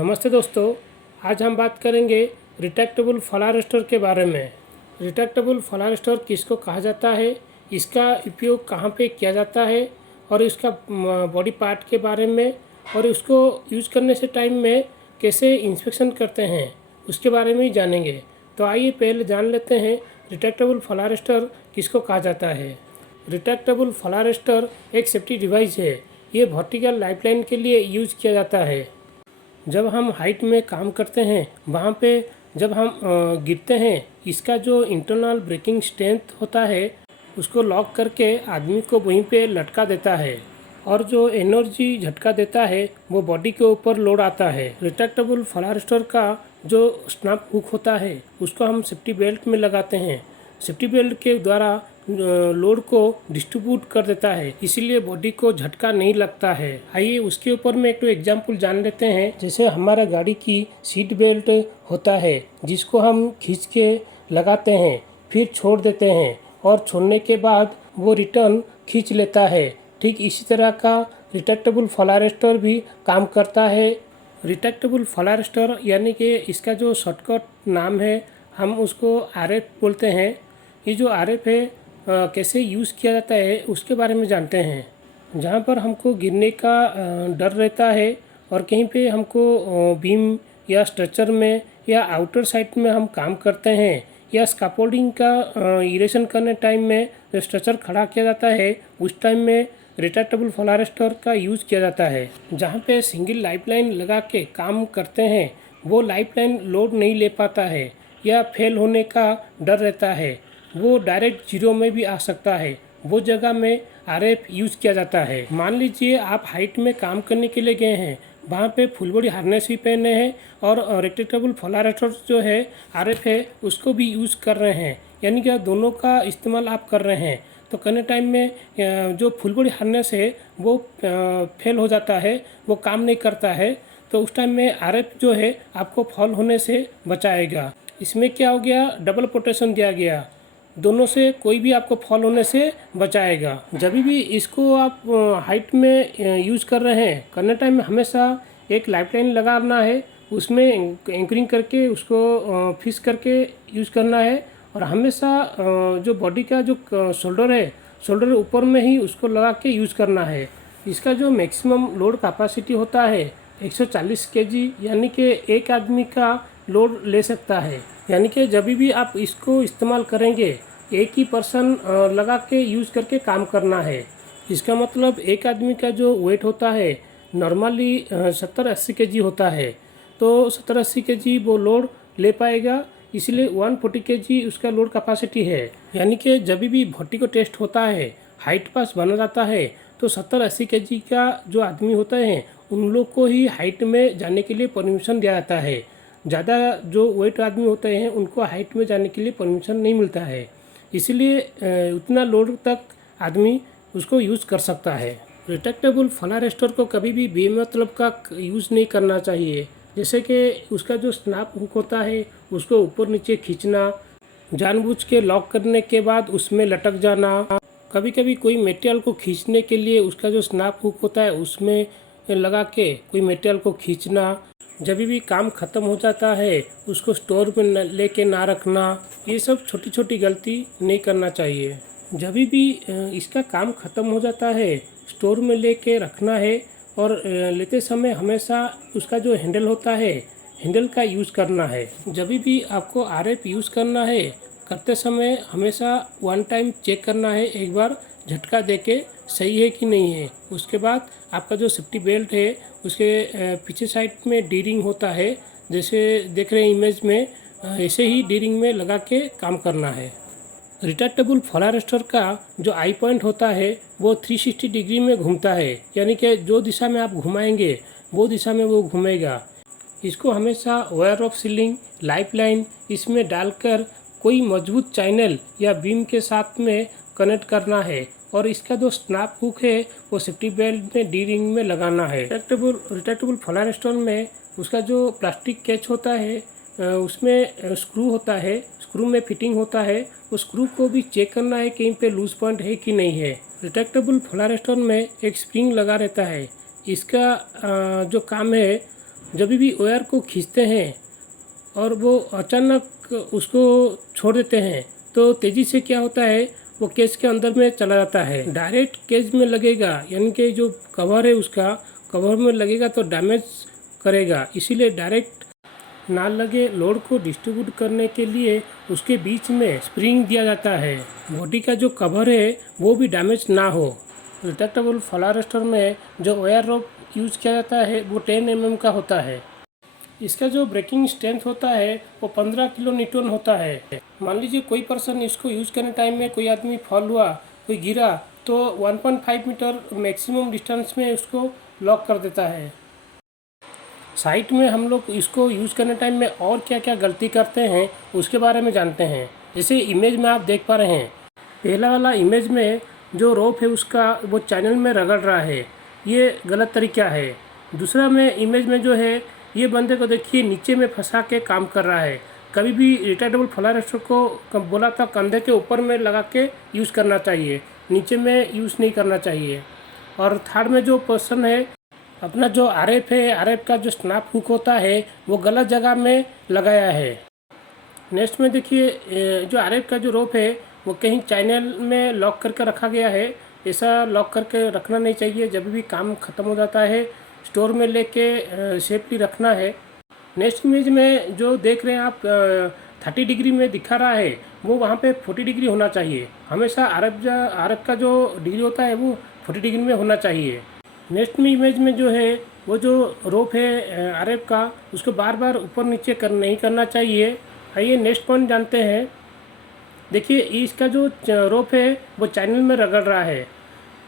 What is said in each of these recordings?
नमस्ते दोस्तों, आज हम बात करेंगे रिट्रैक्टेबल फ्लावर स्टोर के बारे में। रिट्रैक्टेबल फ्लावर स्टोर किसको कहा जाता है, इसका उपयोग कहाँ पे किया जाता है और इसका बॉडी पार्ट के बारे में और उसको यूज़ करने से टाइम में कैसे इंस्पेक्शन करते हैं उसके बारे में ही जानेंगे। तो आइए पहले जान लेते हैं रिट्रैक्टेबल फ्लावर स्टोर किसको कहा जाता है। रिट्रैक्टेबल फ्लावर स्टोर एक सेफ्टी डिवाइस है। ये वर्टिकल लाइफलाइन के लिए यूज़ किया जाता है। जब हम हाइट में काम करते हैं वहाँ पे जब हम गिरते हैं, इसका जो इंटरनल ब्रेकिंग स्ट्रेंथ होता है उसको लॉक करके आदमी को वहीं पे लटका देता है और जो एनर्जी झटका देता है वो बॉडी के ऊपर लोड आता है। रिट्रैक्टेबल फ्लावर स्टोर का जो स्नैप हुक होता है उसको हम सेफ्टी बेल्ट में लगाते हैं। सेफ्टी बेल्ट के द्वारा लोड को डिस्ट्रीब्यूट कर देता है, इसीलिए बॉडी को झटका नहीं लगता है। आइए उसके ऊपर में एक एग्जांपल जान लेते हैं। जैसे हमारा गाड़ी की सीट बेल्ट होता है जिसको हम खींच के लगाते हैं, फिर छोड़ देते हैं और छोड़ने के बाद वो रिटर्न खींच लेता है। ठीक इसी तरह का रिट्रैक्टेबल फ्लावर स्टोर भी काम करता है। रिट्रैक्टेबल फ्लावर स्टोर यानी कि इसका जो शॉर्टकट नाम है हम उसको आरएफ बोलते हैं। ये जो आरएफ है कैसे यूज़ किया जाता है उसके बारे में जानते हैं। जहाँ पर हमको गिरने का डर रहता है और कहीं पे हमको बीम या स्ट्रक्चर में या आउटर साइड में हम काम करते हैं या स्कैफोल्डिंग का इरेशन करने टाइम में जो स्ट्रक्चर खड़ा किया जाता है उस टाइम में रिट्रैक्टेबल फ्लावर स्टोर का यूज़ किया जाता है। जहाँ पे सिंगल लाइफलाइन लगा के काम करते हैं वो लाइफलाइन लोड नहीं ले पाता है या फेल होने का डर रहता है, वो डायरेक्ट जीरो में भी आ सकता है। वो जगह में आरएफ यूज़ किया जाता है। मान लीजिए आप हाइट में काम करने के लिए गए हैं, वहाँ पे फुल बॉडी हार्नेस भी पहने हैं और रिट्रैक्टेबल फ्लावर स्टोर जो है आरएफ है उसको भी यूज़ कर रहे हैं, यानी कि दोनों का इस्तेमाल आप कर रहे हैं। तो करने टाइम में जो फुल बॉडी हार्नेस है वो फेल हो जाता है, वो काम नहीं करता है। तो उस टाइम में आरएफ जो है आपको फॉल होने से बचाएगा। इसमें क्या हो गया, डबल प्रोटेक्शन दिया गया, दोनों से कोई भी आपको फॉल होने से बचाएगा। जब भी इसको आप हाइट में यूज़ कर रहे हैं, करने टाइम में हमेशा एक लाइफलाइन लगाना है, उसमें एंकरिंग करके उसको फिक्स करके यूज़ करना है और हमेशा जो बॉडी का जो शोल्डर है, शोल्डर ऊपर में ही उसको लगा के यूज़ करना है। इसका जो मैक्सिमम लोड कैपेसिटी होता है 140 केजी, यानी कि एक आदमी का लोड ले सकता है। यानी कि जब भी आप इसको इस्तेमाल करेंगे एक ही पर्सन लगा के यूज़ करके काम करना है। इसका मतलब एक आदमी का जो वेट होता है नॉर्मली 70-80 केजी होता है, तो 70-80 केजी वो लोड ले पाएगा, इसलिए 140 केजी उसका लोड कैपेसिटी है। यानी कि जब भी भट्टी को टेस्ट होता है, हाइट पास बना जाता है, तो 70-80 केजी का जो आदमी होता है उन लोग को ही हाइट में जाने के लिए परमिशन दिया जाता है। ज़्यादा जो वेट आदमी होते हैं उनको हाइट में जाने के लिए परमिशन नहीं मिलता है, इसलिए उतना लोड तक आदमी उसको यूज़ कर सकता है। रिट्रैक्टेबल फ्लावर स्टोर को कभी भी बेमतलब का यूज़ नहीं करना चाहिए। जैसे कि उसका जो स्नैप हुक होता है उसको ऊपर नीचे खींचना, जानबूझ के लॉक करने के बाद उसमें लटक जाना, कभी कभी कोई मटेरियल को खींचने के लिए उसका जो स्नैप हुक होता है उसमें लगा के कोई मटेरियल को खींचना, जब भी काम ख़त्म हो जाता है उसको स्टोर में लेके ना रखना, ये सब छोटी छोटी गलती नहीं करना चाहिए। जब भी इसका काम ख़त्म हो जाता है स्टोर में लेके रखना है और लेते समय हमेशा उसका जो हैंडल होता है हैंडल का यूज़ करना है। जब भी आपको आरएफ यूज़ करना है करते समय हमेशा वन टाइम चेक करना है, एक बार झटका देके सही है कि नहीं है। उसके बाद आपका जो सेफ्टी बेल्ट है उसके पीछे साइड में डी रिंग होता है, जैसे देख रहे हैं इमेज में, ऐसे ही डी रिंग में लगा के काम करना है। रिट्रैक्टेबल फ्लावर स्टोर का जो आई पॉइंट होता है वो 360 डिग्री में घूमता है, यानी कि जो दिशा में आप घुमाएंगे वो दिशा में वो घूमेगा। इसको हमेशा वायर ऑफ सीलिंग, लाइफलाइन इसमें डालकर कोई मजबूत चैनल या बीम के साथ में कनेक्ट करना है और इसका जो स्नैप हुक है वो सेफ्टी बेल्ट में डी रिंग में लगाना है। रिट्रैक्टेबल फ्लावर स्टोर में उसका जो प्लास्टिक कैच होता है उसमें स्क्रू होता है, स्क्रू में फिटिंग होता है, उस स्क्रू को भी चेक करना है कहीं पे लूज पॉइंट है कि नहीं है। रिट्रैक्टेबल फ्लावर स्टोर में एक स्प्रिंग लगा रहता है, इसका जो काम है जब भी वायर को खींचते हैं और वो अचानक उसको छोड़ देते हैं तो तेज़ी से क्या होता है, वो केज के अंदर में चला जाता है। डायरेक्ट केज में लगेगा यानी कि जो कवर है उसका कवर में लगेगा तो डैमेज करेगा, इसीलिए डायरेक्ट ना लगे। लोड को डिस्ट्रीब्यूट करने के लिए उसके बीच में स्प्रिंग दिया जाता है। बॉडी का जो कवर है वो भी डैमेज ना हो। रिट्रैक्टेबल फॉल अरेस्टर में जो वायर रोप यूज़ किया जाता है वो 10 mm का होता है। इसका जो ब्रेकिंग स्ट्रेंथ होता है वो 15 किलो न्यूटन होता है। मान लीजिए कोई पर्सन इसको यूज़ करने टाइम में कोई आदमी फॉल हुआ, कोई गिरा तो 1.5 मीटर मैक्सिमम डिस्टेंस में उसको लॉक कर देता है। साइट में हम लोग इसको यूज़ करने टाइम में और क्या क्या गलती करते हैं उसके बारे में जानते हैं। जैसे इमेज में आप देख पा रहे हैं, पहला वाला इमेज में जो रोप है उसका वो चैनल में रगड़ रहा है, ये गलत तरीका है। दूसरा में इमेज में जो है ये बंदे को देखिए नीचे में फंसा के काम कर रहा है। कभी भी रिट्रैक्टेबल फॉल अरेस्टर को बोला था कंधे के ऊपर में लगा के यूज़ करना चाहिए, नीचे में यूज़ नहीं करना चाहिए। और थर्ड में जो पर्सन है अपना जो आरएफ है, आरएफ का जो स्नैप हुक होता है वो गलत जगह में लगाया है। नेक्स्ट में देखिए जो आरएफ का जो रोप है वो कहीं चैनल में लॉक करके रखा गया है। ऐसा लॉक करके रखना नहीं चाहिए। जब भी काम ख़त्म हो जाता है स्टोर में लेके सेफ्टी रखना है। नेक्स्ट इमेज में जो देख रहे हैं आप 30 डिग्री में दिखा रहा है वो वहाँ पे 40 डिग्री होना चाहिए। हमेशा आरएफ का जो डिग्री होता है वो 40 डिग्री में होना चाहिए। नेक्स्ट में इमेज में जो है वो जो रोप है आरएफ का उसको बार बार ऊपर नीचे नहीं करना चाहिए। आइए नेक्स्ट पॉइंट जानते हैं। देखिए इसका जो रोप है वो चैनल में रगड़ रहा है,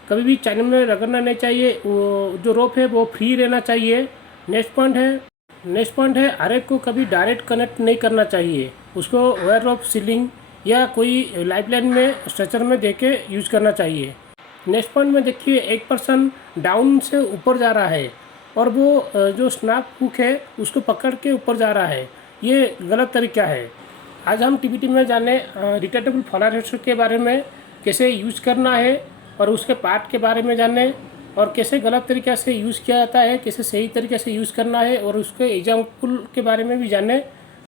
कभी भी चैनल में रगड़ना नहीं चाहिए। वो जो रोप है वो फ्री रहना चाहिए। नेक्स्ट पॉइंट है आरएफ को कभी डायरेक्ट कनेक्ट नहीं करना चाहिए, उसको वायर रोप सीलिंग या कोई लाइफलाइन में स्ट्रेचर में देके यूज़ करना चाहिए। नेक्स्ट पॉइंट में देखिए एक पर्सन डाउन से ऊपर जा रहा है और वो जो स्नैप हुक है उसको पकड़ के ऊपर जा रहा है, ये गलत तरीका है। आज हम टीबीटी में जाने रिट्रैक्टेबल फॉल अरेस्टर के बारे में, कैसे यूज़ करना है और उसके पार्ट के बारे में जाने और कैसे गलत तरीक़े से यूज़ किया जाता है, कैसे सही तरीके से यूज़ करना है और उसके एग्जाम्पल के बारे में भी जाने।